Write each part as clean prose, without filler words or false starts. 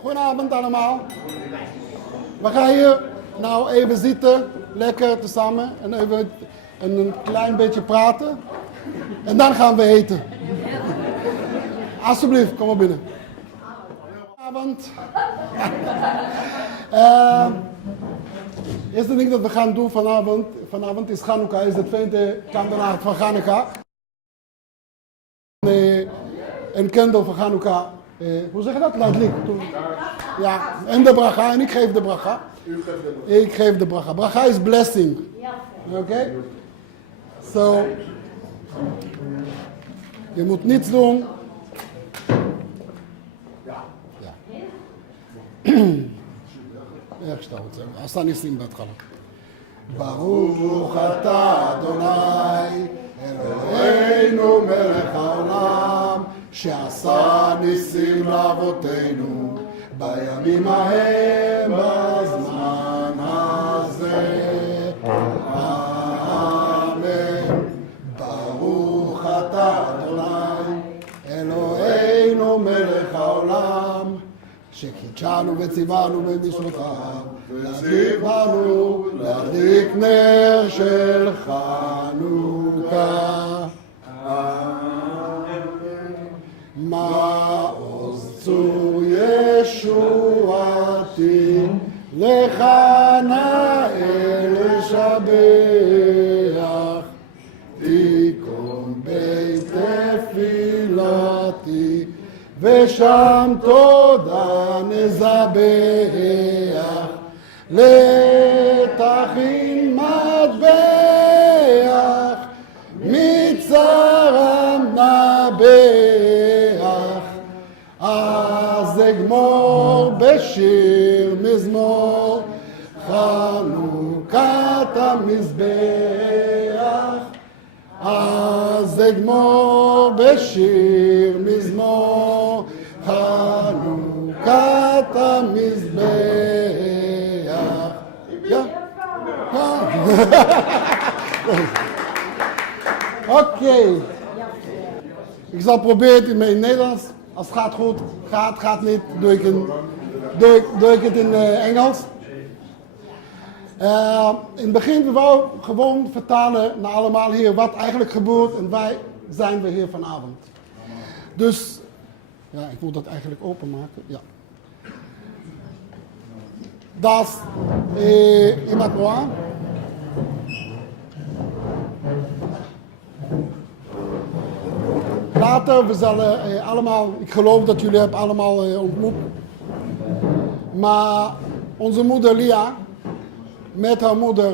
Goedenavond allemaal. We gaan hier nou even zitten, lekker tezamen en even een klein beetje praten. En dan gaan we eten. Alsjeblieft, kom maar binnen. Goedenavond. Eerste ding dat we gaan doen vanavond is Chanukka, is de tweede kandidaat van Chanukka. Een candle van Chanukka. Hoe zeg je dat? Laat licht. Ja, en de bracha. En ik geef de bracha. Ik geef de bracha. Bracha is blessing. Oké? So, je moet niets doen. Ja. Erg stout. Als dat niet zien, dat gaat. Baruch atah Adonai, Eloheinu melech haolam, שעשה ניסים לאבותינו, בימים ההם בזמן הזה. אמן. ברוך אתה אדוני, אלוהינו מלך העולם, שקידשנו וציוונו במשלותיו, וציוונו להדליק נר של חנוכה. מעוז צור ישועתי, לך נאה לשבח, תיקום בית תפילתי, ושם תודה נזבח, לתכין מטבח, מצרם נבח, אז אגמור בשיר מזמור, חנוכת המזבח, אז אגמור בשיר מזמור, חנוכת המזבח. Oké. Ik zal proberen het in mijn Nederlands. Als het gaat goed, gaat niet, doe ik het in Engels. In het begin we wou gewoon vertalen naar allemaal hier wat eigenlijk gebeurt en wij zijn we hier vanavond. Dus, ja, ik moet dat eigenlijk openmaken. Ja. Dat is iemand mooi. Later, we zullen allemaal, ik geloof dat jullie hebben allemaal ontmoet. Maar onze moeder Lia, met haar moeder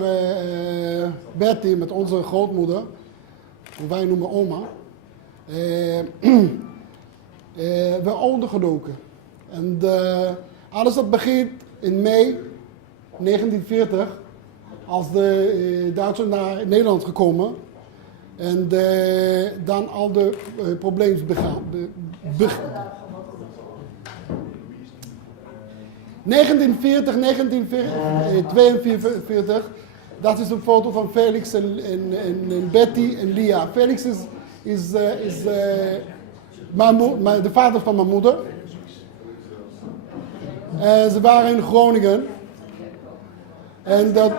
Betty, met onze grootmoeder, wij noemen oma, we ondergedoken. En alles dat begint in mei 1940, als de Duitsers naar Nederland gekomen. En dan al de problemen begaan. 1942, dat is een foto van Felix en Betty en Lia. Felix is de vader van mijn moeder. En ze waren in Groningen. En dat.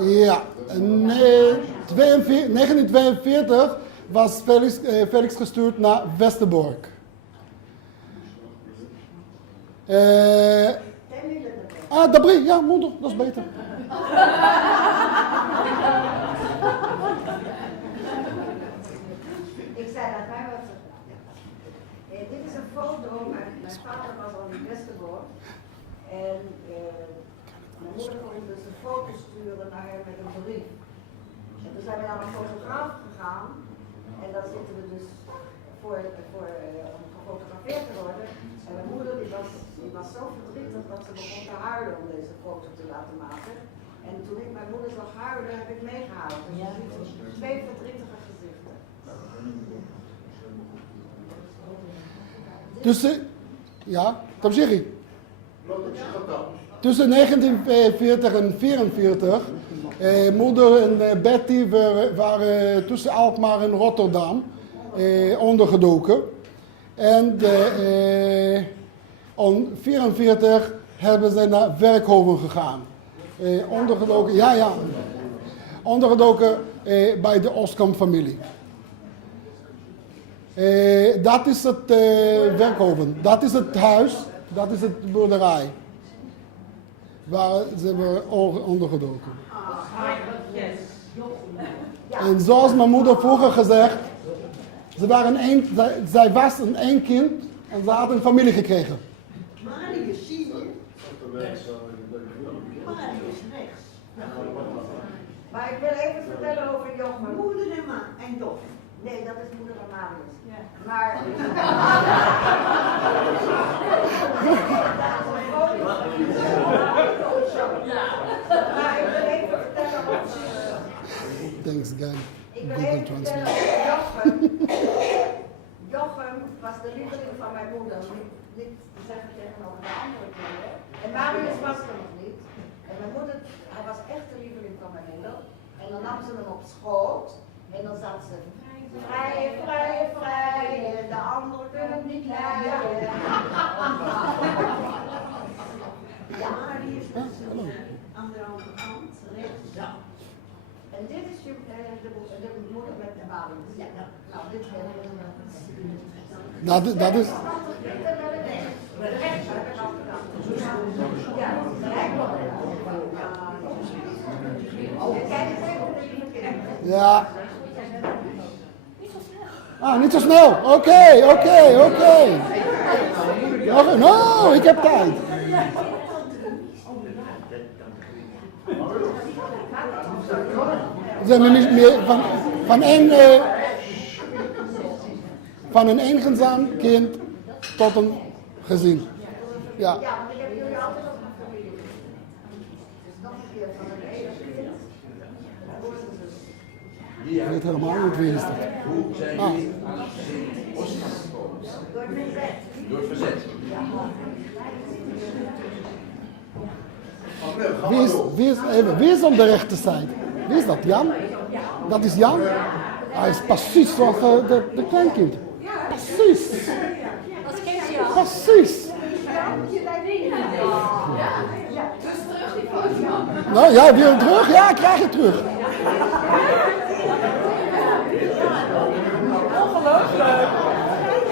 Ja. In 1942 was Felix gestuurd naar Westerburg. Dabri, ja, moeder, dat is beter. Ik zei dat mij wat te dit is een foto, mijn vader was al in Westerburg. En mijn moeder kon dus een foto sturen naar hem met een brief. En toen zijn we naar een fotograaf gegaan. En dan zitten we dus om gefotografeerd te worden. En mijn moeder die was zo verdrietig dat ze begon te huilen om deze foto te laten maken. En toen ik mijn moeder zag huilen, heb ik meegehaald. Dus je ziet twee verdrietige gezichten. Tussen 1940 en 1944, moeder en Betty waren tussen Alkmaar en Rotterdam ondergedoken. En In 1944 hebben ze naar Werkhoven gegaan. Ondergedoken, ondergedoken bij de Oskam familie. Dat is het Werkhoven, dat is het huis, dat is het boerderij. Waar ze hebben ondergedoken. En zoals mijn moeder vroeger gezegd, zij was een één kind en ze had een familie gekregen. Marius, zie je? Marius rechts. Maar ik wil even vertellen over Jochem. Moeder en Dof. Nee, dat is moeder en Marius. Ja. Maar... Maar ik wil even vertellen over... Thanks, guy. Ik wil even vertellen over Jochem was de lieveling van mijn moeder. Niet te zeggen tegenover de andere kinderen. En Marius was er nog niet. En mijn moeder, hij was echt de lieveling van mijn moeder. En dan nam ze hem op schoot. En dan zat ze vrij, vrij, vrij. De anderen kunnen het niet leiden. Ja, Marius was aan de andere kant, rechts. Ja. En dit is de moeder met de Marius. Ja, nou, dit is Dat is... Ja. Ah, niet zo snel. Oké. No, ik heb tijd. Ze hebben meer van een eenzaam kind tot een gezin. Ja. Ja, want ik heb jullie altijd op mijn familie. Dus nog een keer van een hele kind. Ik weet helemaal niet wie is dat. Hoe zijn jullie Oskams? Door het verzet. Wie is op de rechterzijde? Wie is dat? Jan? Dat is Jan? Hij is precies zoals de kleinkind. Precies. Precies. Nou ja, wil je terug? Ja, ik krijg je terug.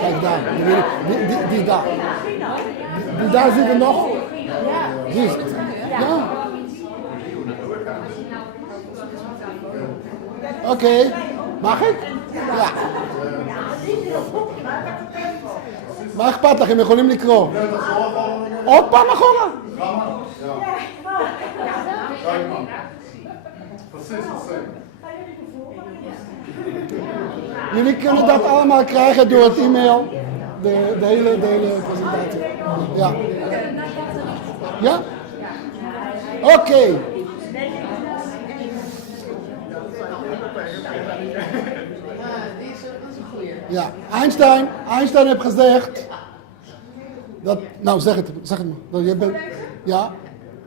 Kijk daar, die daar. Die daar zit er nog. Die is, ja. Oké, mag ik? Ja. מה אכפת לכם? יכולים לקרוא. עוד פעם אחורה? Jullie kunnen dat allemaal krijgen door het e-mail. De hele presentatie. Ja. Ja? Oké. Ja, Einstein heeft gezegd dat, nou zeg het maar. Dat je bent, ja.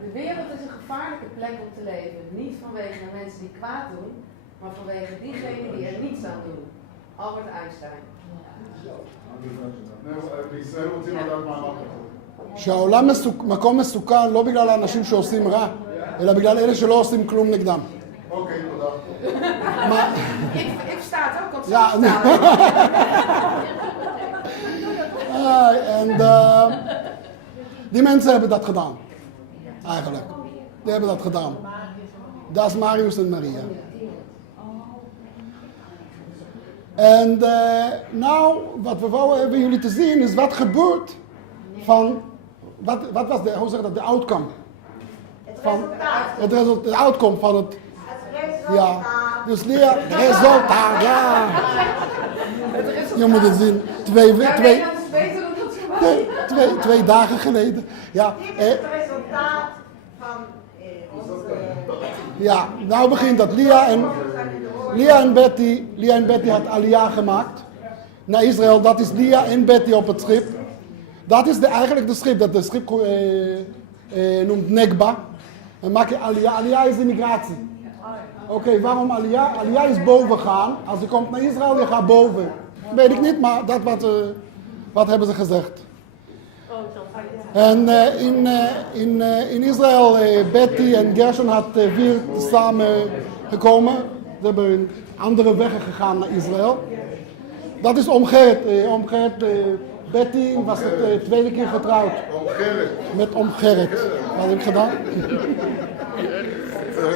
De wereld is een gevaarlijke plek om te leven. Niet vanwege de mensen die kwaad doen, maar vanwege diegenen die er niets aan doen. Albert Einstein. שהעולם מקום מסוכן לא בגלל האנשים שעושים רע, אלא בגלל אלה שלא עושים כלום נגדם. Oké, bedankt. Ik sta het ook op Ja, en die mensen hebben dat gedaan. Eigenlijk. Die hebben dat gedaan. Dat is Marius en Maria. En nou, wat we wouden hebben jullie te zien is wat gebeurt van, wat was de, hoe zeg je dat, de outcome? Het resultaat. De outcome van het, ja. Dus Lia, resultaat, ja. Je moet het zien, twee dagen geleden. Ja, Dit is het resultaat van onze... Ja, nou begint dat. Lia en Betty had Aliyah gemaakt naar Israël. Dat is Lia en Betty op het schip. Dat is eigenlijk de schip, dat de schip noemt Nekba. En maak je Aliyah. Aliyah is immigratie. Oké, waarom Aliyah? Aliyah is boven gaan. Als je komt naar Israël, je gaat boven. Weet ik niet, maar dat wat hebben ze gezegd. En in Israël, Betty en Gershon had 4 samen gekomen. Ze hebben een andere weg gegaan naar Israël. Dat is omgekeerd. Betty was het tweede keer getrouwd. Met Gerrit. Wat heb ik gedaan?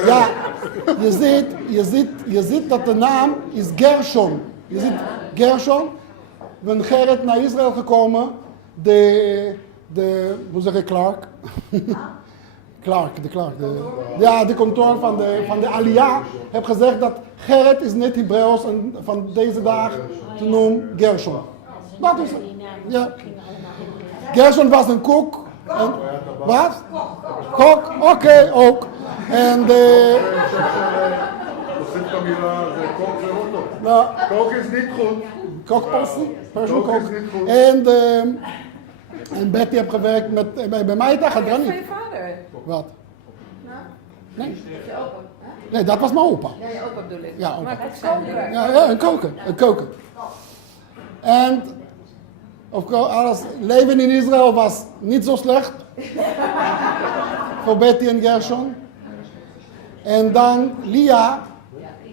Ja, je ziet dat de naam is Gershon. Je ziet Gershon. Wanneer Gerrit naar Israël gekomen, hoe zeg ik Clark? De kantoor van de Aliyah heeft gezegd dat Gerrit is niet Hebreeuws en van deze dag te noemen Gershon. Dat is het. Ja. Gershon was een kok. Wat? Kok? Oké, ook. En Kok is niet goed. Kokpassie? Kok is niet goed. En Betty heeft gewerkt met, bij mij dat gaat Dat dan is van niet. je vader. Wat? Nou, Nee, dat is je opa. Hè? nee, dat was mijn opa. Ja, je opa bedoel ik. Ja, opa. Maar het koken. Ja, een koken. En alles leven in Israël was niet zo slecht. Voor Betty en Gershon. En dan Lia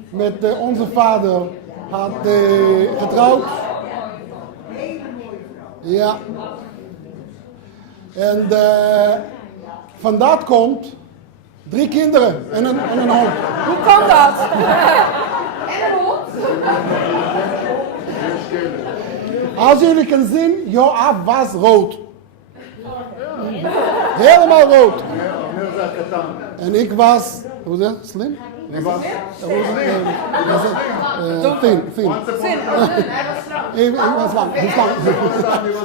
met onze vader had getrouwd. Ja. En van dat komt 3 kinderen en een hond. Hoe kan dat? En een hond? Als jullie kunnen zien, Joab was rood. Helemaal rood. En ik was, hoe zeg je, slim? Die was Thin. Zin, hij was slang. Ik was lang.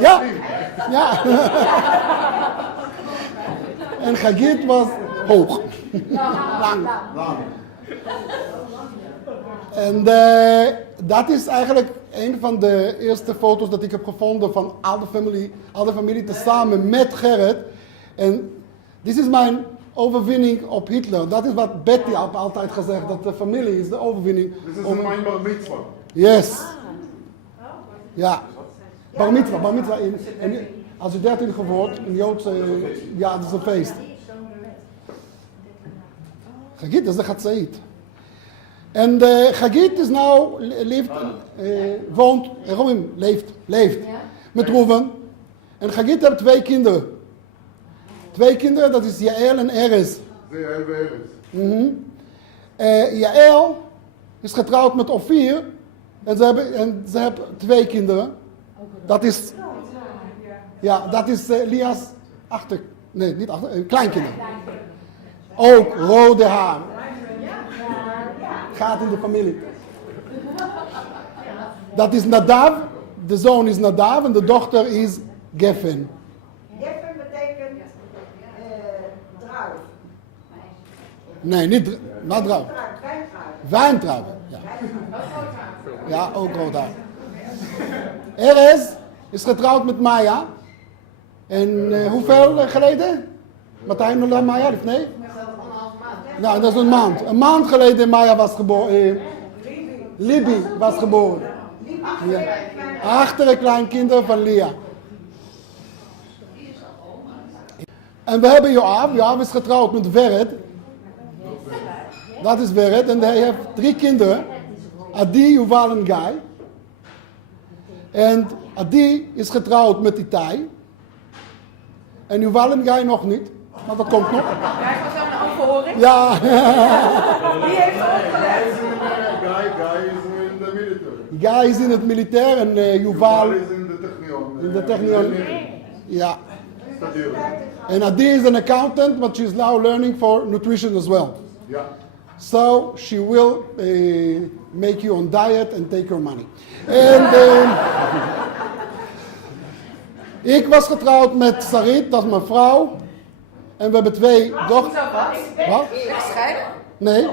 Ja, ja. En Hagit was hoog. Lang. En dat is eigenlijk een van de eerste foto's dat ik heb gevonden van al de familie tezamen met Gerrit. En dit is mijn overwinning op Hitler. Dat is wat Betty heeft altijd gezegd, dat de familie is de overwinning. Dit is een mijn bar mitzvah. Yes. Ja. Bar mitzvah. Als je 13 geworden, een Joodse, ja, dat is een feest. Hagit is de Gatsaïd. En Hagit is nou, leeft met Reuven. En Hagit heeft 2 kinderen. 2 kinderen, dat is Yael en Erez. Yael is getrouwd met Ofir. En ze hebben 2 kinderen. Dat is, ja, dat is Lia's kleinkinderen. Ook rode haar. Gaat in de familie. Dat is Nadav. De zoon is Nadav en de dochter is Geffen. Geffen betekent druif. Nee, niet druif. Wijntruif. Ja. Ja, ook rood haar. Erez is getrouwd met Maya. En hoeveel geleden? Martijn en Maya? Nee? Nou, dat is een maand. Een maand geleden Maya was geboren. Libby was geboren. Ja. Achter de kleinkinderen van Lia. En we hebben Joab. Joab is getrouwd met Vered. Dat is Vered. En hij heeft 3 kinderen. Adi, Yuval en Guy. En Adi is getrouwd met Itai. En Yuval en Guy nog niet. Maar dat komt nog. Kijk, was aan een overhoring. Ja. Wie heeft er opgelet? Guy is in het militair. Guy is in het militair en Yuval is in de technion. in de technion. Ja. En Adi is an accountant, but she's now learning for nutrition as well. Ja. So she will make you on diet and take your money. En ik was getrouwd met Sarit, dat is mijn vrouw. En we hebben 2 dochters. Wat? Gescheiden? Nee,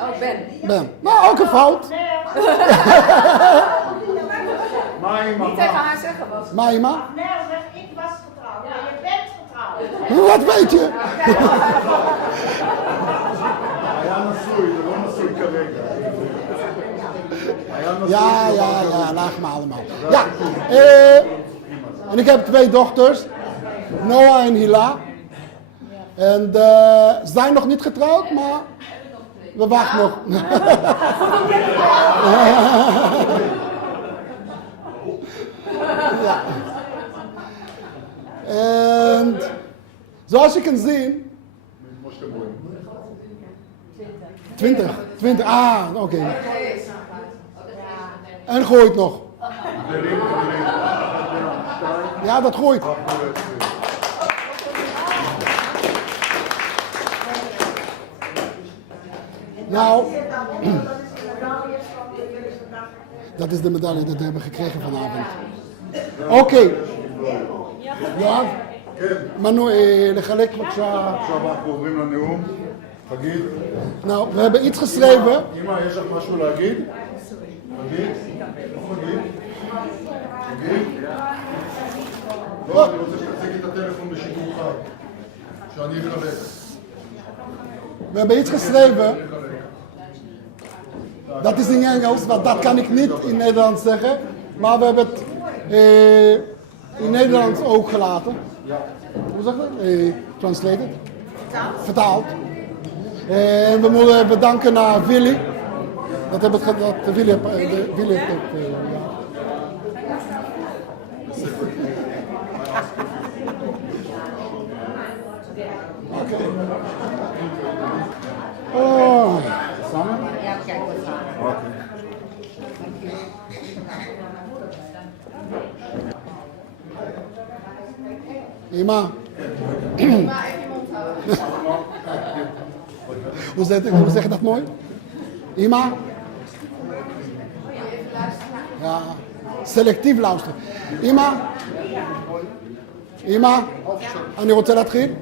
Oh, Ben. Ben. Nou, ook een fout. Niet tegen haar zeggen was. Maima, Nee, zeg ik was getrouwd. Ja, je bent getrouwd. wat weet je? Ja, laag me allemaal. Ja, en ik heb 2 dochters. Noah en Hila. En zijn nog niet getrouwd, maar we wachten nog. Ja. En zoals je kan zien, 20, oké. En gooit nog. Ja, dat gooit. Nou, dat is de medaille dat we hebben gekregen vanavond. Oké. Ja. Manu, לחלק בבקשה. עכשיו אנחנו עוברים לנאום. תגיד. Nou, we hebben iets geschreven. אמא, יש לך משהו להגיד? תגיד. תגיד. לא, אני רוצה שתחזיק את הטלפון בשידור חי. שאני אחלק. We hebben iets geschreven. Dat is in Engels, want dat kan ik niet in Nederlands zeggen. Maar we hebben het in Nederlands ook gelaten. Hoe zeg je dat? Translated. Vertaald. En we moeten bedanken naar Willy. Dat heb ik gedaan. Willy heeft ook. Ja. Oké. Oh. Samen? Ja, kijk wat samen. Ima. Maar even je mond houden. Hoe zeg je dat mooi? Ima? Even luisteren. Ja, selectief luisteren. Ima? Ima? אני רוצה להתחיל?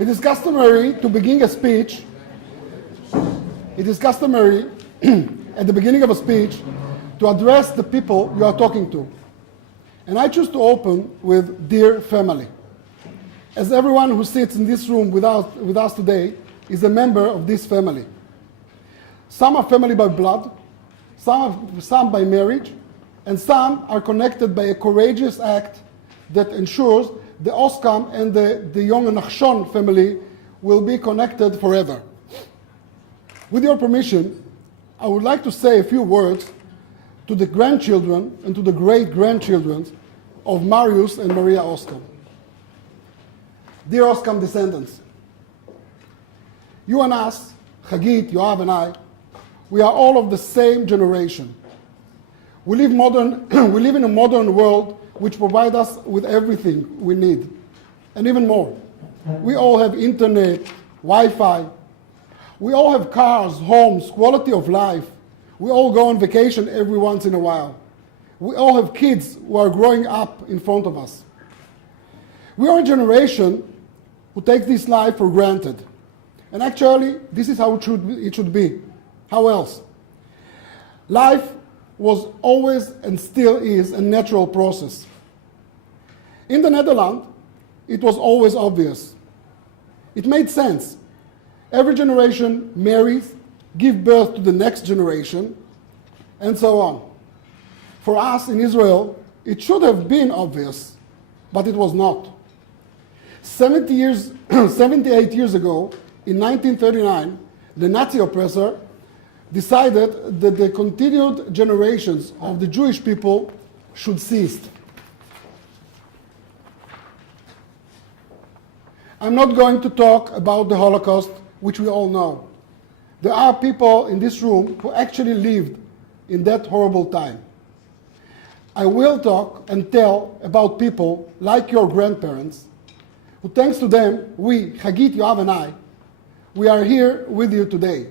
It is customary to begin a speech. It is customary at the beginning of a speech to address the people you are talking to. And I choose to open with dear family. As everyone who sits in this room with us today is a member of this family. Some are family by blood, some by marriage, and some are connected by a courageous act that ensures the Oskam and the De Jonge family will be connected forever. With your permission, I would like to say a few words to the grandchildren and to the great-grandchildren of Marius and Maria Oskam. Dear Oskam descendants, you and us, Chagit, Yoav and I, we are all of the same generation. We live in a modern world which provides us with everything we need, and even more. We all have internet, Wi-Fi. We all have cars, homes, quality of life. We all go on vacation every once in a while. We all have kids who are growing up in front of us. We are a generation who takes this life for granted. And actually, this is how it should be. How else? Life was always and still is a natural process. In the Netherlands, it was always obvious. It made sense. Every generation marries, gives birth to the next generation, and so on. For us in Israel, it should have been obvious, but it was not. 78 years ago, in 1939, the Nazi oppressor decided that the continued generations of the Jewish people should cease. I'm not going to talk about the Holocaust, which we all know. There are people in this room who actually lived in that horrible time. I will talk and tell about people like your grandparents, who thanks to them, we, Chagit, Yoav and I, we are here with you today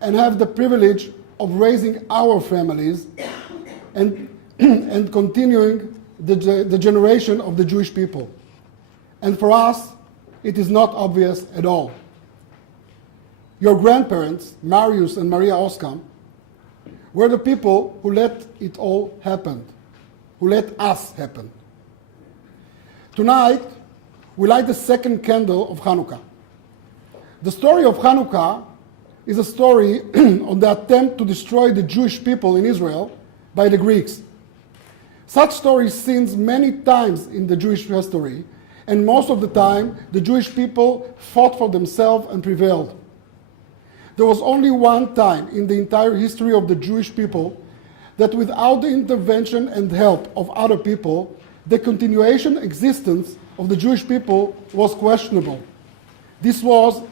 and have the privilege of raising our families and continuing the generation of the Jewish people. And for us, it is not obvious at all. Your grandparents, Marius and Maria Oskam, were the people who let it all happen, who let us happen. Tonight, we light the second candle of Hanukkah. The story of Hanukkah is a story on the attempt to destroy the Jewish people in Israel by the Greeks. Such stories seen many times in the Jewish history, and most of the time the Jewish people fought for themselves and prevailed. There was only one time in the entire history of the Jewish people that without the intervention and help of other people, the continuation existence of the Jewish people was questionable. This was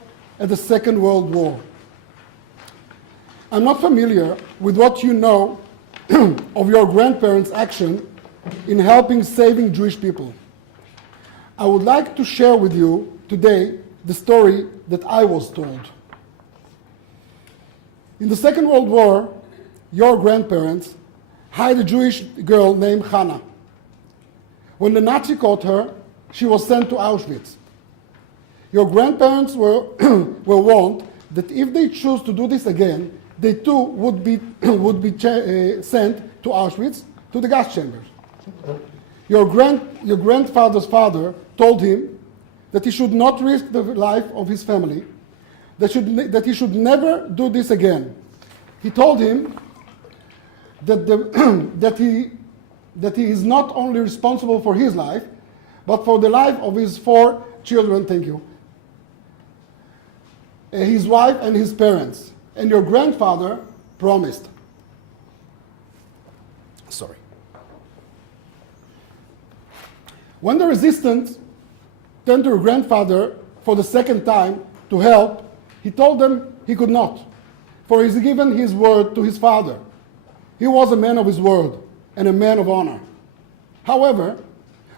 at the Second World War. I'm not familiar with what you know of your grandparents' action in helping saving Jewish people. I would like to share with you today the story that I was told. In the Second World War, your grandparents hired a Jewish girl named Hannah. When the Nazi caught her, she was sent to Auschwitz. Your grandparents were warned that if they choose to do this again, they too would be sent to Auschwitz, to the gas chambers. Your grandfather's father told him that he should not risk the life of his family, that he should never do this again. He told him that he is not only responsible for his life, but for the life of his 4 children, his wife and his parents. And your grandfather promised. Sorry. When the resistance turned to your grandfather for the second time to help, he told them he could not, for he's given his word to his father. He was a man of his word and a man of honor. However,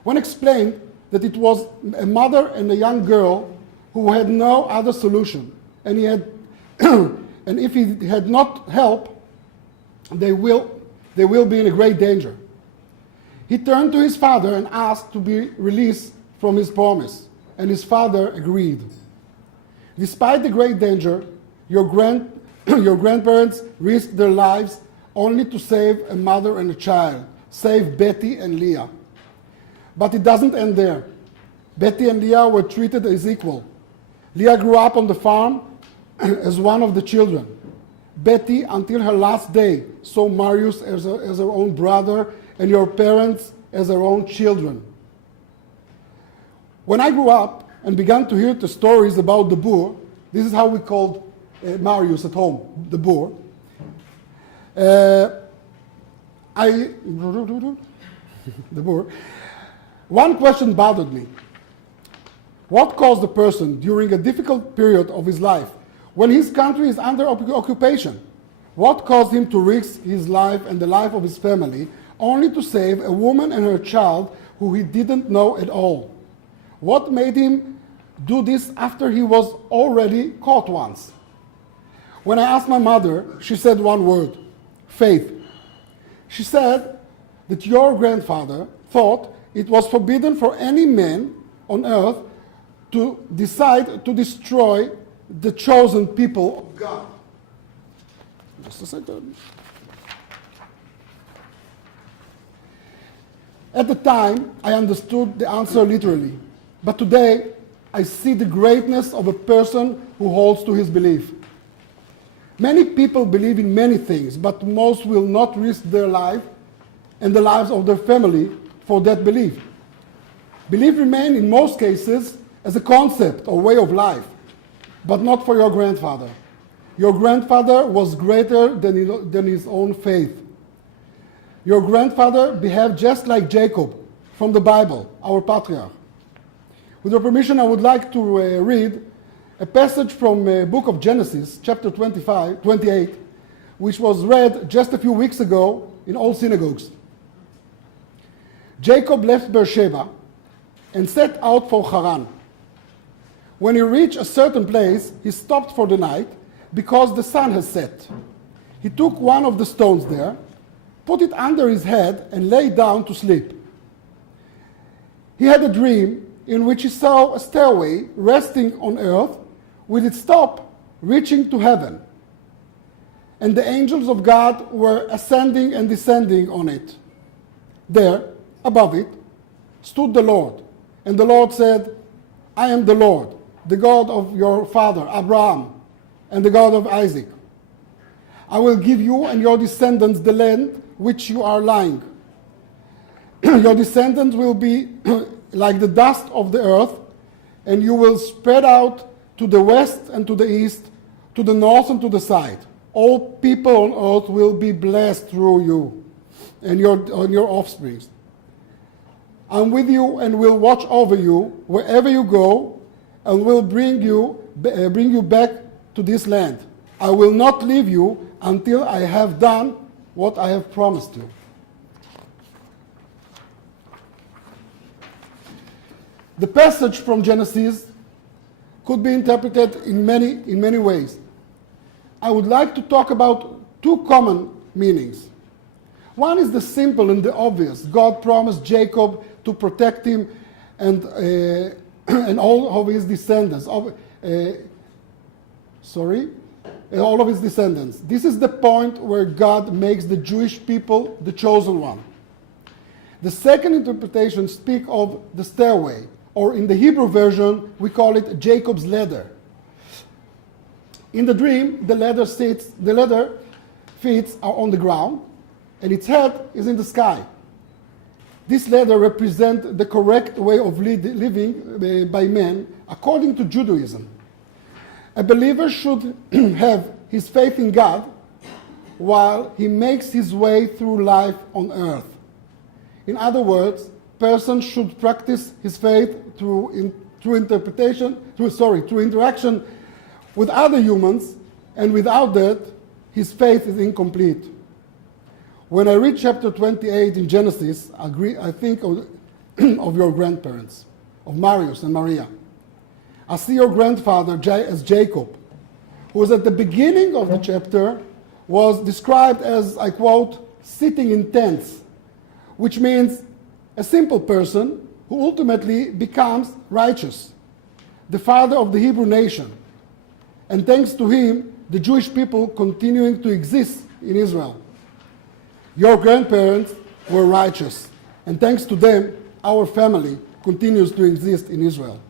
when explained that it was a mother and a young girl who had no other solution, and he had and if he had not help, they will be in a great danger. He turned to his father and asked to be released from his promise, and his father agreed. Despite the great danger, your grandparents risked their lives only to save a mother and a child, save Betty and Lia. But it doesn't end there. Betty and Lia were treated as equal. Lia grew up on the farm as one of the children. Betty, until her last day, saw Marius as her own brother and your parents as her own children. When I grew up and began to hear the stories about the boer, this is how we called Marius at home, the boer. The boer. One question bothered me. What caused the person during a difficult period of his life, when his country is under occupation, what caused him to risk his life and the life of his family only to save a woman and her child who he didn't know at all? What made him do this after he was already caught once? When I asked my mother, she said one word: faith. She said that your grandfather thought it was forbidden for any man on earth to decide to destroy the chosen people of God. Just a second. At the time, I understood the answer literally, but today I see the greatness of a person who holds to his belief. Many people believe in many things, but most will not risk their life and the lives of their family for that belief. Belief remains in most cases as a concept or way of life, but not for your grandfather. Your grandfather was greater than his own faith. Your grandfather behaved just like Jacob from the Bible, our patriarch. With your permission, I would like to read a passage from the book of Genesis, chapter 28, which was read just a few weeks ago in all synagogues. Jacob left Beersheba and set out for Haran. When he reached a certain place, he stopped for the night because the sun had set. He took one of the stones there, put it under his head, and lay down to sleep. He had a dream in which he saw a stairway resting on earth with its top reaching to heaven. And the angels of God were ascending and descending on it. There, above it, stood the Lord. And the Lord said, I am the Lord, the God of your father, Abraham. and the God of Isaac. I will give you and your descendants the land which you are lying. Your descendants will be like the dust of the earth, and you will spread out to the west and to the east, to the north and to the south. All people on earth will be blessed through you and your offspring. I'm with you and will watch over you wherever you go, and will bring you back to this land. I will not leave you until I have done what I have promised you. The passage from Genesis could be interpreted in many ways. I would like to talk about two common meanings. One is the simple and the obvious. God promised Jacob to protect him and all of his descendants. All of his descendants. This is the point where God makes the Jewish people the chosen one. The second interpretation speaks of the stairway, or in the Hebrew version, we call it Jacob's ladder. In the dream, the ladder feet are on the ground, and its head is in the sky. This ladder represents the correct way of living by men according to Judaism. A believer should have his faith in God while he makes his way through life on earth. In other words, person should practice his faith through interaction with other humans, and without that, his faith is incomplete. When I read chapter 28 in Genesis, I think of your grandparents, of Marius and Maria. I see your grandfather as Jacob, who was at the beginning of the chapter, was described as, I quote, sitting in tents, which means a simple person who ultimately becomes righteous, the father of the Hebrew nation. And thanks to him, the Jewish people continuing to exist in Israel. Your grandparents were righteous, and thanks to them, our family continues to exist in Israel.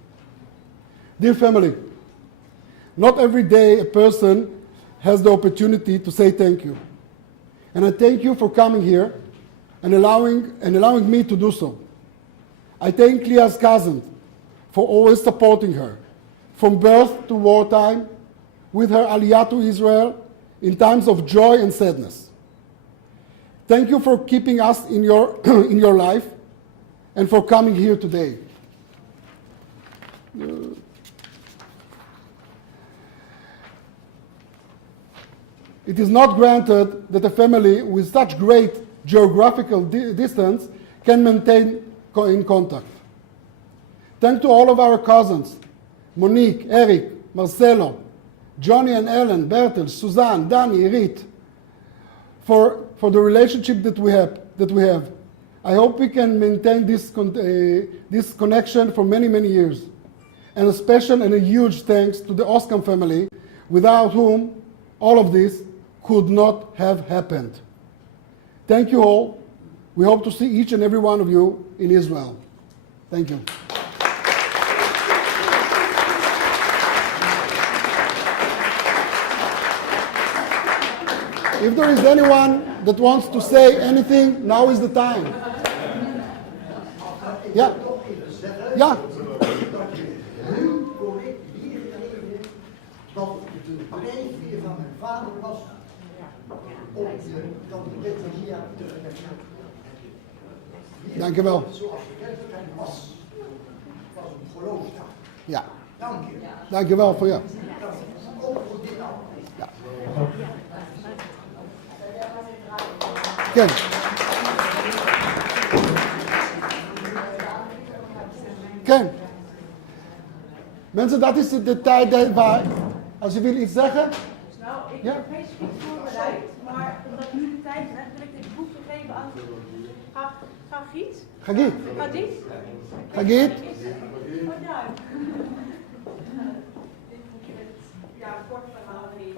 Dear family, not every day a person has the opportunity to say thank you. And I thank you for coming here and allowing me to do so. I thank Lia's cousin for always supporting her, from birth to wartime, with her aliyah to Israel, in times of joy and sadness. Thank you for keeping us in your life and for coming here today. It is not granted that a family with such great geographical distance can maintain in contact. Thanks to all of our cousins, Monique, Eric, Marcelo, Johnny and Ellen, Bertel, Suzanne, Danny, Irit, for the relationship that we have. I hope we can maintain this connection for many, many years. And a special and a huge thanks to the Oskam family, without whom all of this could not have happened. Thank you all. We hope to see each and every one of you in Israel. Thank you. If there is anyone that wants to say anything, now is the time. Ja. Ja. Dat de drijfveer van mijn vader was om dat de wet van Lia te verwerken. Dank je wel. Zoals de werkelijkheid was een geloofstaal. Ja. Dank je. Dank je wel voor je. Ook voor dit al. Ja. Kijk. Kijk. Mensen, dat is de tijd waar, als je wil iets zeggen. Nou, ik heb geen speech voorbereid, maar omdat nu de tijd is, wil ik dit boek nog even aan Gagiet. Gagiet. Gagiet. Gagiet. Oh ja. Dit boekje met ja, kort verhaal erin.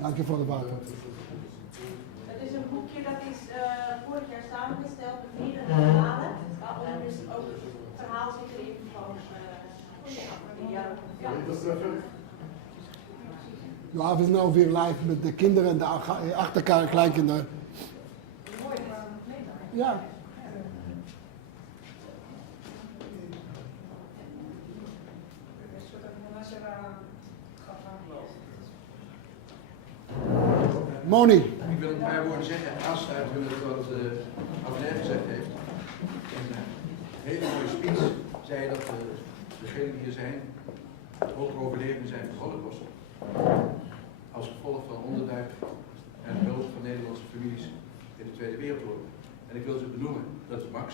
Dank je voor de waarheid. Het is een boekje dat is vorig jaar samengesteld met meerdere verhalen. Waaronder dus ook het verhaal zit erin van Joaf is nou weer live met de kinderen en de achterkleinkinderen. Ja. Moni. Ik wil een paar woorden zeggen, aansluiten met wat Abner gezegd heeft. In een hele mooie speech zei hij dat degenen die hier zijn, ook overlevenden zijn van de Holocaust. Als gevolg van onderduik en hulp van Nederlandse families in de Tweede Wereldoorlog. En ik wil ze benoemen. Dat is Max,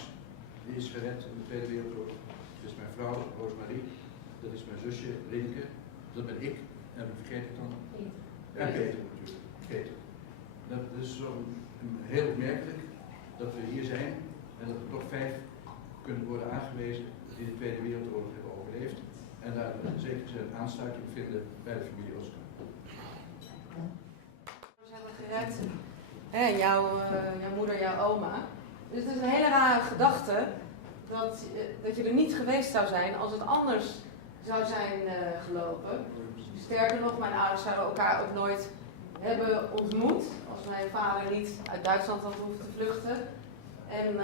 die is gered in de Tweede Wereldoorlog. Dat is mijn vrouw, Roosmarie. Dat is mijn zusje, Linke. Dat ben ik. En wie vergeet ik dan? En Peter natuurlijk. Peter. Dat is zo heel opmerkelijk dat we hier zijn en dat er toch 5 kunnen worden aangewezen die de Tweede Wereldoorlog hebben overleefd. En daar zeker zijn aansluiting vinden bij de familie Oskam. We hebben gered. Jouw moeder, jouw oma. Dus het is een hele rare gedachte dat je er niet geweest zou zijn als het anders zou zijn gelopen. Sterker nog, mijn ouders zouden elkaar ook nooit hebben ontmoet als mijn vader niet uit Duitsland had hoeven te vluchten. En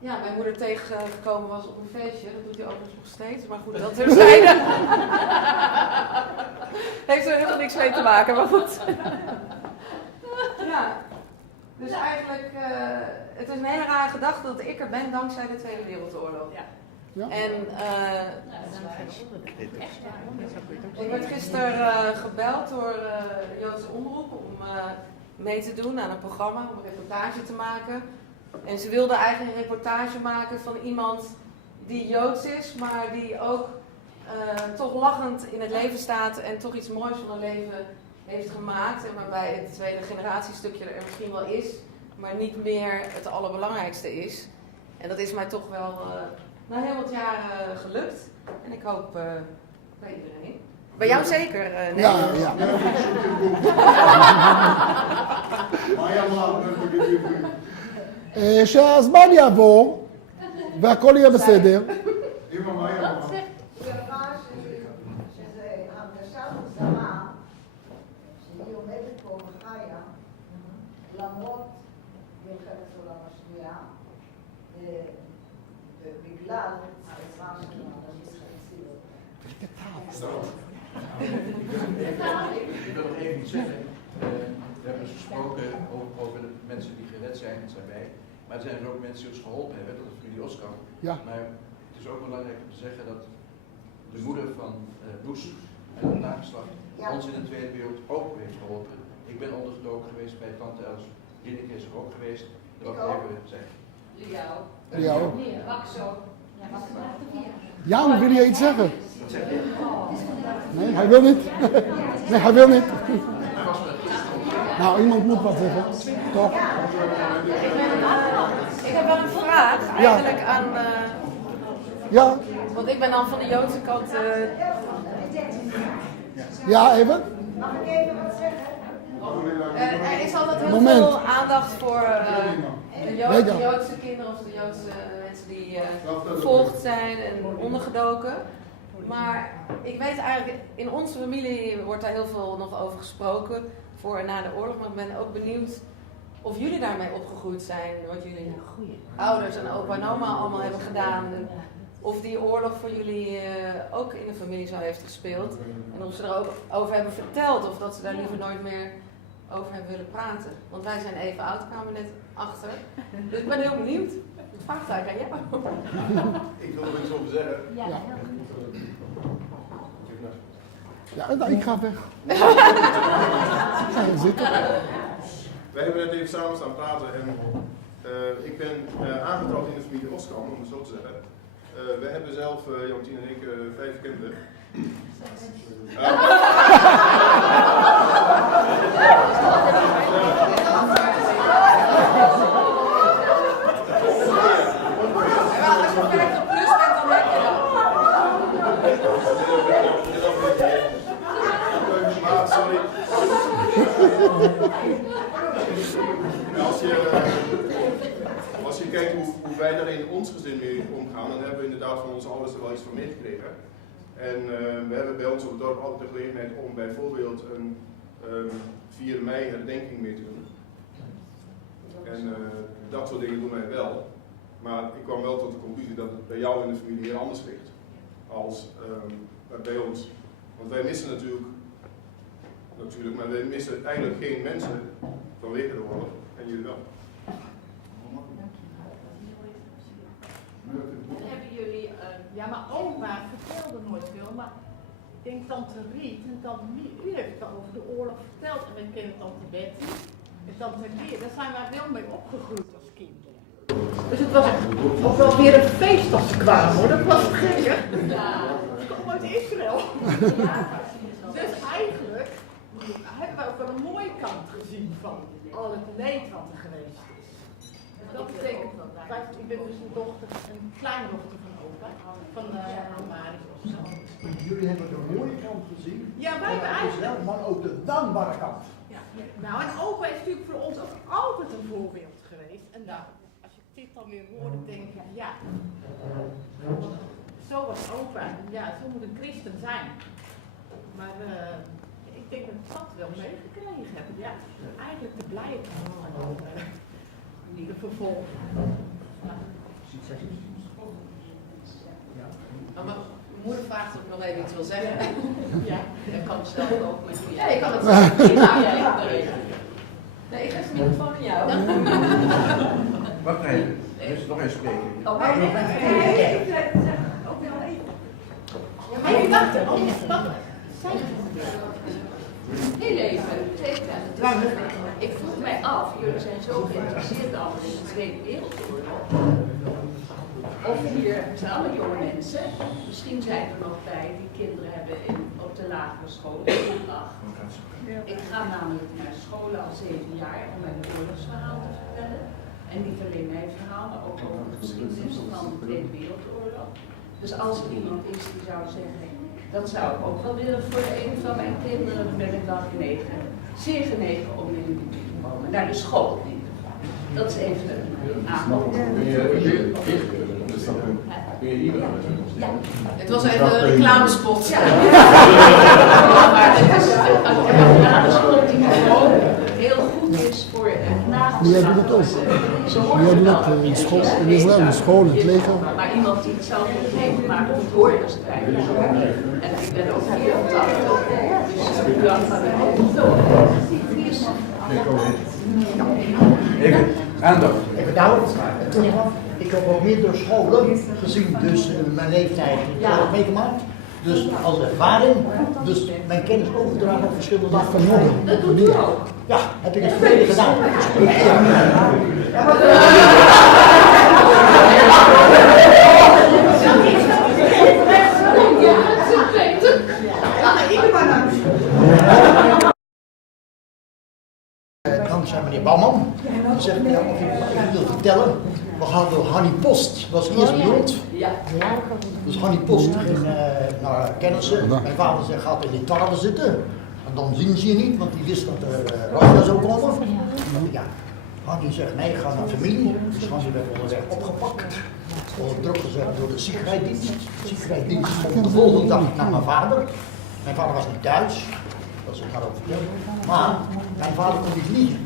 mijn moeder tegengekomen was op een feestje, dat doet hij overigens nog steeds, maar goed, dat terzijde. Heeft er helemaal niks mee te maken, maar goed. Ja, dus eigenlijk, het is een hele rare gedachte dat ik er ben dankzij de Tweede Wereldoorlog. Ja. Ja. En ik werd gisteren gebeld door de Joodse Omroep om mee te doen aan een programma, om een reportage te maken. En ze wilden eigenlijk een reportage maken van iemand die Joods is, maar die ook toch lachend in het leven staat en toch iets moois van een leven heeft gemaakt. En waarbij het tweede generatiestukje er misschien wel is, maar niet meer het allerbelangrijkste is. En dat is mij toch wel na heel wat jaren gelukt. En ik hoop bij iedereen. Bij jou zeker, nee? Ja. שהזמן יעבור והכל יהיה בסדר. אמא, מה היא אמרה? היא אמרה שזה הרגשה מוזרה שהיא עומדת פה וחיה למרות מלחמת העולם השנייה ובגלל העזרה של האנשים שהצילו. Ik wil nog even iets zeggen. We hebben dus gesproken over de mensen die gered zijn, dat zijn wij. Maar er zijn er ook mensen die ons geholpen hebben, dat is de familie Oskam. Ja. Maar het is ook belangrijk om te zeggen dat de moeder van Loes en het nageslacht ons in de Tweede Wereld ook heeft geholpen. Ik ben ondergedoken geweest bij tante Els. Linneke is er ook geweest. Dat wil ik even zeggen. Ja. Max ook. Jan, wil je iets zeggen? Wat zeg je? Nee, hij wil niet. Nee, hij wil niet. Nou, iemand moet wat zeggen. Toch? Ik heb wel een vraag eigenlijk aan... Ja. Want ik ben dan van de Joodse kant... Ja, even. Mag ik even wat zeggen? Er is altijd heel veel aandacht voor de Joodse kinderen of de Joodse mensen die vervolgd zijn en ondergedoken. Maar ik weet eigenlijk, in onze familie wordt daar heel veel nog over gesproken, voor en na de oorlog. Maar ik ben ook benieuwd of jullie daarmee opgegroeid zijn, wat jullie ouders en opa en oma allemaal hebben gedaan. Of die oorlog voor jullie ook in de familie zo heeft gespeeld. En of ze er ook over hebben verteld, of dat ze daar liever nooit meer over hebben willen praten. Want wij zijn even oud, kwamen net achter. Dus ik ben heel benieuwd. Ik vraag het eigenlijk aan jou. Ik wil er iets over zeggen. Ja, nou, ik ga weg. Ga je zitten. Wij hebben net even samen staan praten en ik ben aangetrouwd in de familie Oskam, om het zo te zeggen. We hebben zelf, Jantien en ik, 5 kinderen. Als je 50 plus bent, dan heb je dat. Sorry. Als je kijkt hoe hoe wij daar in ons gezin mee omgaan, dan hebben we inderdaad van onze ouders er wel iets van meegekregen. En we hebben bij ons op het dorp altijd de gelegenheid om bijvoorbeeld een 4 mei herdenking mee te doen. En dat soort dingen doen wij wel. Maar ik kwam wel tot de conclusie dat het bij jou in de familie heel anders ligt als bij ons. Want wij missen natuurlijk, maar wij missen eigenlijk geen mensen vanwege de oorlog. En jullie wel. En hebben jullie, ja maar oma vertelde nooit veel, maar ik denk tante Riet en tante Mie, u heeft het al over de oorlog verteld en we kennen tante Betty en tante Lia, daar zijn wij wel mee opgegroeid als kinderen. Dus het was ook wel weer een feest als ze kwamen hoor, dat was gek hè? Ja. Ze komen uit Israël. Dus eigenlijk hebben we ook wel een mooie kant gezien van al het leed wat er geweest is. Dat betekent dat ik ben dus een dochter, een kleindochter van opa, van Maris Oskam. Jullie hebben de mooie kant gezien, Ja, wij hebben eigenlijk. maar ook de dankbare kant. Ja, nou en opa is natuurlijk voor ons ook altijd een voorbeeld geweest. En nou, als je dit dan weer hoort, denk je, ja, zo was opa. Ja, zo moet een christen zijn. Maar ik denk dat ik dat wel meegekregen heb. Ja, eigenlijk te blij van de vervolging. Maar mijn moeder vraagt of ik nog even iets wil zeggen. Ja. Ik kan het zelf ook met je. Ja, ik kan het zelf. Prima, ja. Nee, ik geef de microfoon aan jou. Wacht even, er is nog eens spreken. Oh, Maar ik dacht, Heel even, ik vroeg mij af, jullie zijn zo geïnteresseerd allemaal in de Tweede Wereldoorlog. Of hier zijn alle jonge mensen, misschien zijn er nog bij die kinderen hebben op de lagere school gebracht. Ik ga namelijk naar scholen al 7 jaar om mijn oorlogsverhaal te vertellen. En niet alleen mijn verhaal, maar ook over de geschiedenis van de Tweede Wereldoorlog. Dus als er iemand is die zou zeggen, dat zou ik ook wel willen voor een van mijn kinderen, dan ben ik wel genegen. Zeer genegen om in te komen, naar de school in ieder geval. Dat is even een aanbod. Ja. Het was even een reclamespot. Ja. Maar het is een reclamespot die gewoon heel goed is voor het nageslacht. Jij doet het ook. Jij doet het in school, in Israël, in school, in het leger. Maar iemand die het zelf heeft meegemaakt moet oorlogsstrijd. En ik ben ook 84. Dus ik dacht van Even, aandacht. Even daarop. Ik heb ook meerdere scholen gezien, dus in mijn leeftijd heb meegemaakt. Dus als ervaring, dus mijn kennis overdragen op verschillende lagen. dat doet u ook. Ja, heb ik het verleden gedaan. Dankzij meneer Bouwman. Die zegt mij of ik wil vertellen. We gaan door Hannie Post, was eerst bij ons. Ja. Dus Hannie Post ging naar kennissen. Mijn vader zei, gaat in die tarwe zitten. En dan zien ze je niet, want die wist dat er Russia zou komen. Ja. Hannie zegt, nee, ga naar familie. Dus Hannie werd onderweg opgepakt. Onder druk gezet door de ziekenheidsdienst. De ziekenheidsdienst kwam de volgende dag naar mijn vader. Mijn vader was niet thuis. Dat is ik ga ook vertellen. Maar mijn vader kon niet liegen.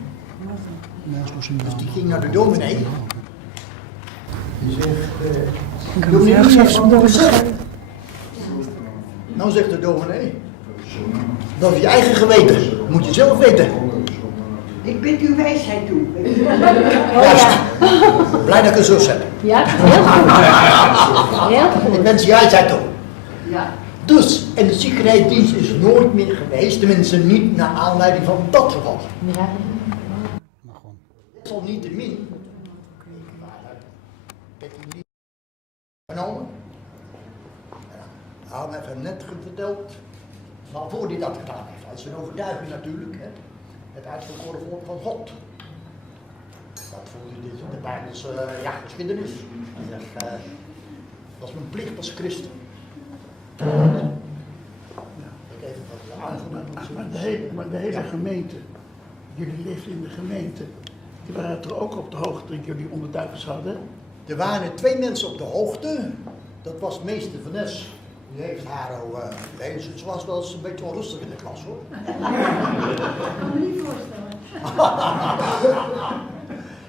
Dus die ging naar de dominee. Die zegt, nou zegt de dominee, dat is je eigen geweten, moet je zelf weten. Ik bid uw wijsheid toe. Juist, blij dat ik een zus heb. Ja, heel goed. Ik wens je wijsheid toe. Ja. Dus, en de ziekenheidsdienst is nooit meer geweest, tenminste niet naar aanleiding van dat geval. Ja. Desalniettemin, genomen. Ja, hij heeft net verteld, waarvoor hij dat gedaan heeft. Hij is een overtuiging natuurlijk, hè. Het uitverkoren volk van God. Dat voelde de Bijbelse geschiedenis. Hij zegt, dat is mijn plicht als christen. Maar de hele gemeente, jullie leefden in de gemeente, die waren er ook op de hoogte dat jullie onderduikers hadden. Er waren 2 mensen op de hoogte. Dat was meester Vanessa. Die heeft haar ze was wel eens een beetje onrustig in de klas hoor. Ik kan me niet voorstellen.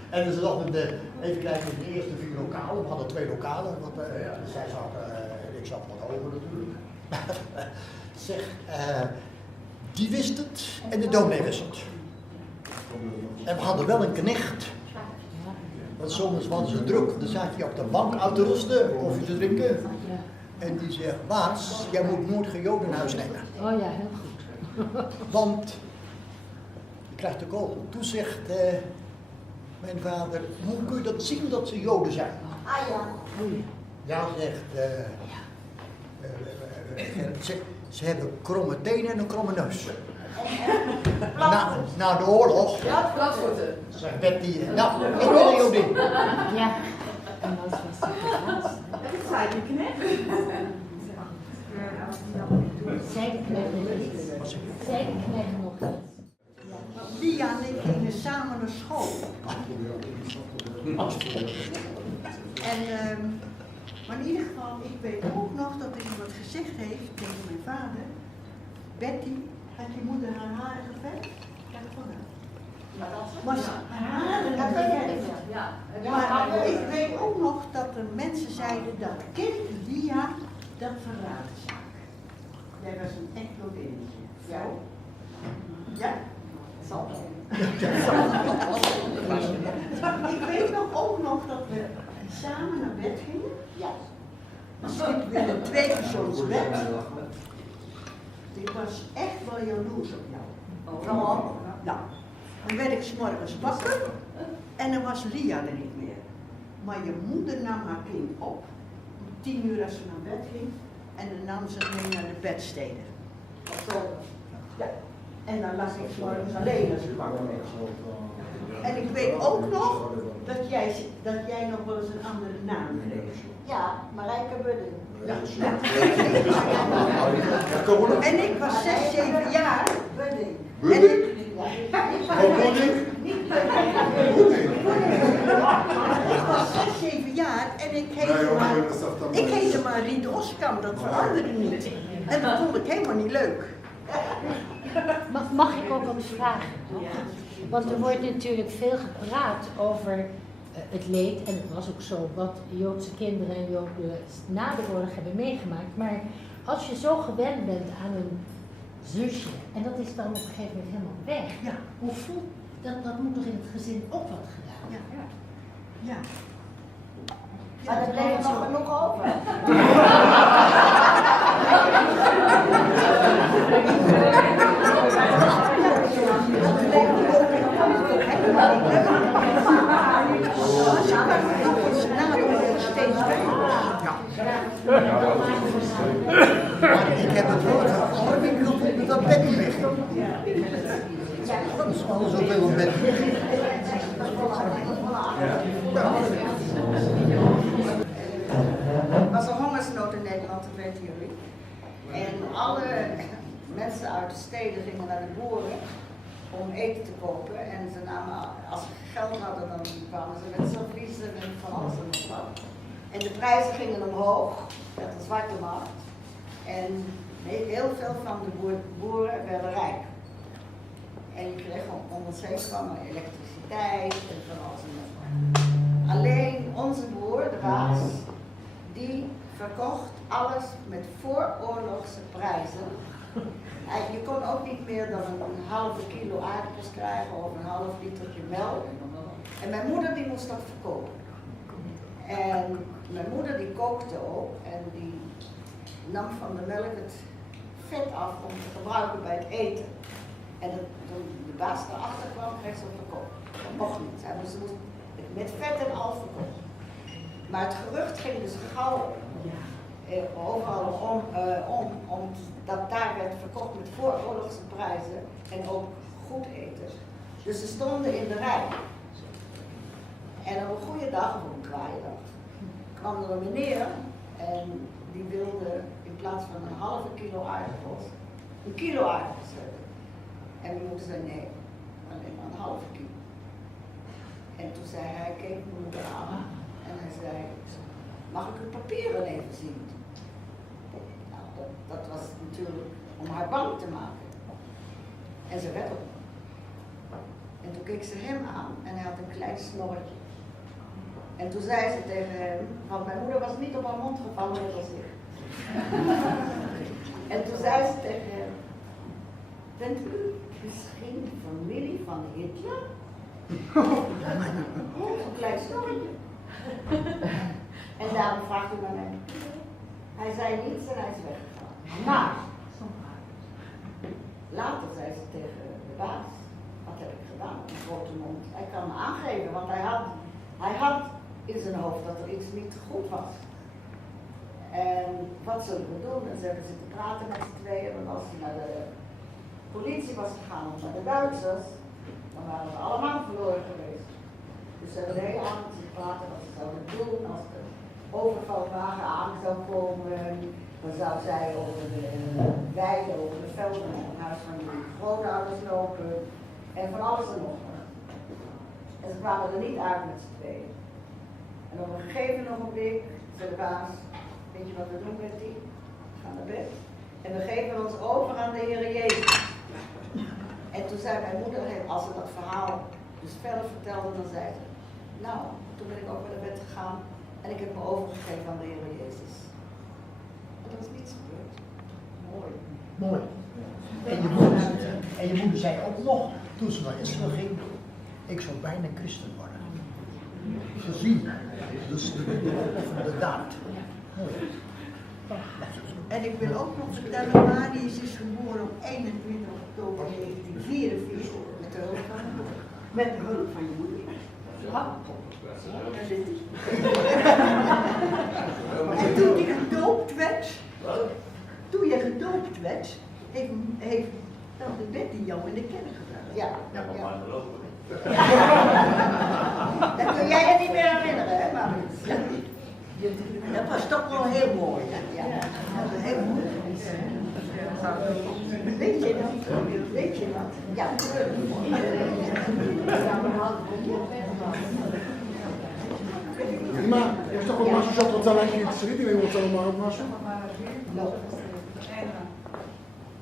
En ze zat met even kijken, de eerste 4 lokalen. We hadden 2 lokalen. Zij zat, ik zat wat hoger natuurlijk. Zeg, die wist het en de dominee wist het. En we hadden wel een knecht. Want soms hadden ze druk, dan zat je op de bank uit te rusten, koffie te drinken. En die zegt, baas, jij moet nooit geen Joden in huis nemen. Oh ja, heel goed. Want, je krijgt de kogel. Toen zegt mijn vader, hoe kun je dat zien dat ze Joden zijn? Ah ja. Ja, zegt, ze hebben kromme tenen en een kromme neus. Na de oorlog. Ja, platvoeten. Zegt Betty, nou, ik ben een Jodin. Ja. En dat was Dat zei die knecht. zij de knecht nog iets. Zij de knecht nog iets. Lia en ik gingen samen naar school. Maar in ieder geval, ik weet ook nog dat er iemand gezegd heeft tegen mijn vader. Betty, had je moeder haar haren geverfd? Ja, was haar haren geverfd? Ja. Maar ik weet ook nog dat er mensen zeiden dat kind Lia, dat verraden zaak. Jij was een echt Jodinnetje. Ja? Ja? Zal wel. Ik weet ook nog dat we samen naar bed gingen. Ja. Dan sliepen we in een 2-persoonsbed. Ik was echt wel jaloers op jou. Waarom? Nou, dan werd ik 's morgens wakker en dan was Lia er niet meer. Maar je moeder nam haar kind op, om 10 uur als ze naar bed ging, en dan nam ze het mee naar de bedsteden. Zo. Ja. En dan lag ik 's morgens alleen als ik wakker werd. En ik weet ook nog dat jij nog wel eens een andere naam kreeg. Ja, Marijke Budding. Ja. En ik was 6, 7 jaar. Budding. En ik was 6, 7 jaar en ik heette maar Riet Oskam, dat veranderde niet. En dat vond ik helemaal niet leuk. Mag ik ook eens vragen? Want er wordt natuurlijk veel gepraat over het leed, en het was ook zo, wat Joodse kinderen en Joden na de oorlog hebben meegemaakt. Maar als je zo gewend bent aan een zusje, en dat is dan op een gegeven moment helemaal weg, Ja. hoe voelt dat? Dat moet toch in het gezin ook wat gedaan? Ja. Maar er bleef nog genoeg over. Ik heb het wel gehoord, ik wil met dat Betty weg. Dat is alles zoveel om Betty weg. Er was een hongersnood in Nederland, dat weten jullie. En alle mensen uit de steden gingen naar de boeren om eten te kopen. En ze namen, als ze geld hadden, dan kwamen ze met serviezen en van alles en nog wat. En de prijzen gingen omhoog, met de zwarte markt. En heel veel van de boeren werden rijk. En je kreeg om ons heen kwam elektriciteit en van alles en nog wat. Alleen onze boer, de baas, die verkocht alles met vooroorlogse prijzen. Je kon ook niet meer dan een halve kilo aardappels krijgen of een half literje melk. En mijn moeder die moest dat verkopen. En mijn moeder die kookte ook en die nam van de melk het vet af om te gebruiken bij het eten. En toen de baas erachter kwam, kreeg ze het verkocht. Dat mocht niet. Ze moest met vet en al verkocht. Maar het gerucht ging dus gauw overal om dat daar werd verkocht met vooroorlogse prijzen en ook goed eten. Dus ze stonden in de rij. En op een goede dag, of een kwaaie dag, kwam er een meneer en die wilde in plaats van een halve kilo aardappels, een kilo aardappels hebben. En mijn moeder zei nee, alleen maar een halve kilo. En toen zei hij, keek mijn moeder aan En hij zei, mag ik uw papieren even zien? Nou, dat was natuurlijk om haar bang te maken. En ze werd op. En toen keek ze hem aan en hij had een klein snorretje. En toen zei ze tegen hem, want mijn moeder was niet op haar mond gevallen met haar gezicht. En toen zei ze tegen hem, bent u misschien familie van Hitler? Een klein snorretje. En daarom vraagt u naar mij. Hij zei niets en hij is weggegaan. Maar, later zei ze tegen de baas, wat heb ik gedaan? Een grote mond. Hij kan me aangeven, want hij had in zijn hoofd dat er iets niet goed was. En wat zullen we doen? En ze hebben zitten praten met z'n tweeën, want als ze naar de politie was gegaan of naar de Duitsers, dan waren we allemaal verloren geweest. Dus ze hebben de hele avond zitten praten wat ze zouden doen als de overvalwagen aan zou komen. Dan zou zij over de weiden, over de velden naar het huis van die grootouders lopen. En van alles en nog wat. En ze kwamen er niet uit met z'n tweeën. En op een gegeven ogenblik zei de baas, weet je wat we doen met die? We gaan naar bed. En we geven ons over aan de Heer Jezus. En toen zei mijn moeder, als ze dat verhaal dus verder vertelde, dan zei ze, nou, toen ben ik ook naar bed gegaan en ik heb me overgegeven aan de Heer Jezus. En er is niets gebeurd. Mooi. Mooi. En je moeder zei ook nog, toen ze naar Israël ging, ik zou bijna christen worden. Gezien, dus de daad. Mooi. En ik wil ook nog vertellen, Marius is geboren op 21 oktober 1944 met de hulp van je moeder. Ja, daar zit hij. En toen hij gedoopt werd, heeft tante Betty jou in de kerk gebracht. Ja. Dat kun jij je niet meer herinneren, hè, Marius? Dat was toch wel heel mooi. Ja. Heel mooi. Weet je dat? Weet je wat? Ja. מה, יש לך עוד משהו שאת רוצה להגיד? שריתי ואם רוצה לומר עוד משהו? לא.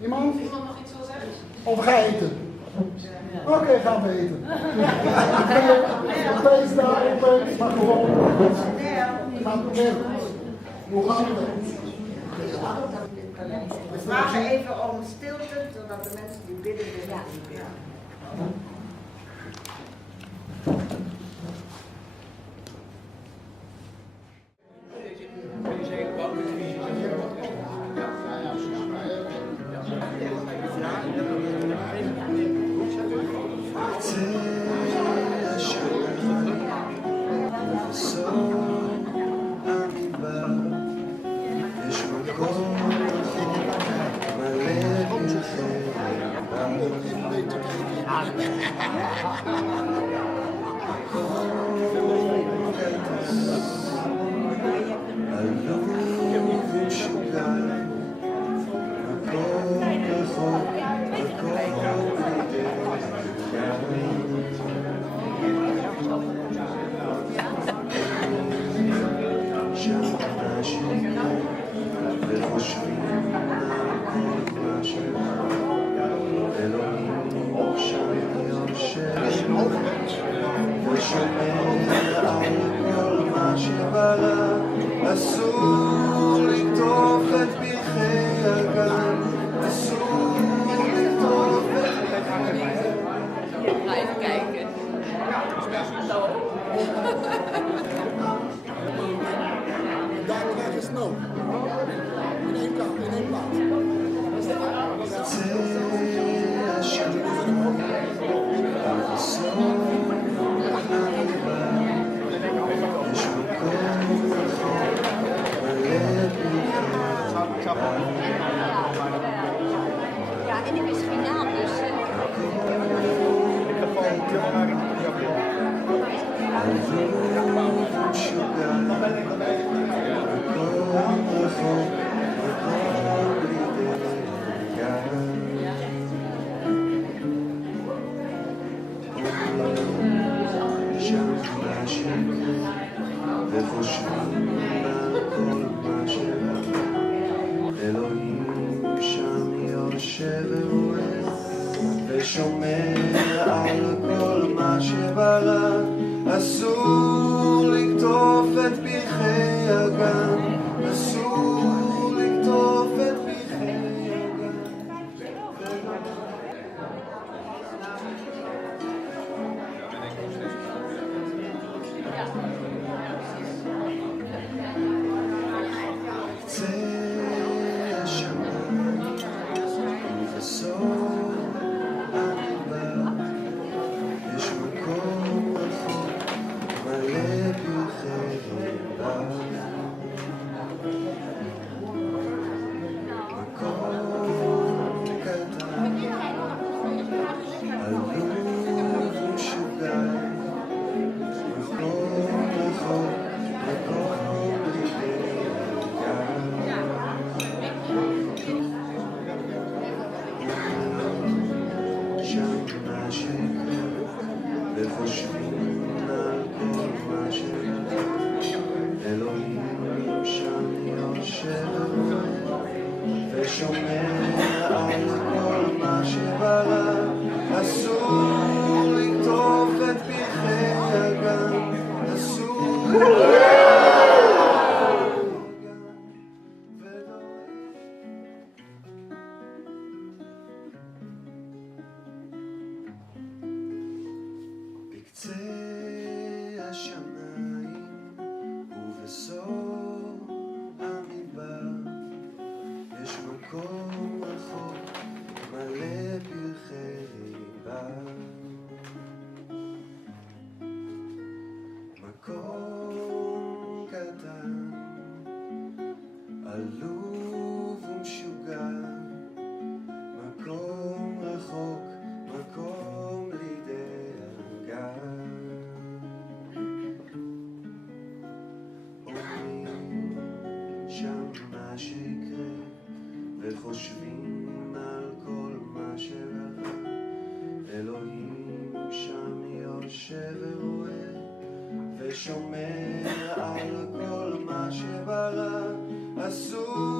Iemand? Iemand nog iets wil zeggen? Of ga je eten? Oké, gaan we eten. Opeens daar, opeens, maar gewoon. Maar hoe gaan we? We vragen even om stilte, zodat de mensen die bidden weer niet bidden. אסור לקטוף את פרחי הגן, אסור לקטוף את פרחי הגן. Ga even kijken. Hallo. Daar krijg je snow. In één plaats. Ja, en ik is finaal dus. יושב ורואה ושומע על כל מה שברא. אסור לקטוף את פרחי הגן, אסור לקטוף את פרחי הגן. קצה השמיים ובסוף המדבר יש מקום רחוק מלא פרחי בר. מקום קטן עלוב ומשוגע, מקום רחוק, מקום בלי שם מה שיקרה וחושבים על כל מה שקרה. אלוהים שם יושב ושומע על כל מה שברא. אסור לקטוף את פרחי הגן, אסור בקצה השמיים ובסוף המדבר יש מקום רחוק מלא פרחי בר. מקום קטן עלוב ומשוגע, מקום רחוק, מקום לדאגה. אומרים שם מה שיקרה וחושבים על כל מה שראה. אלוהים שם יושב ורואה ושומע על כל מה שברא. אסור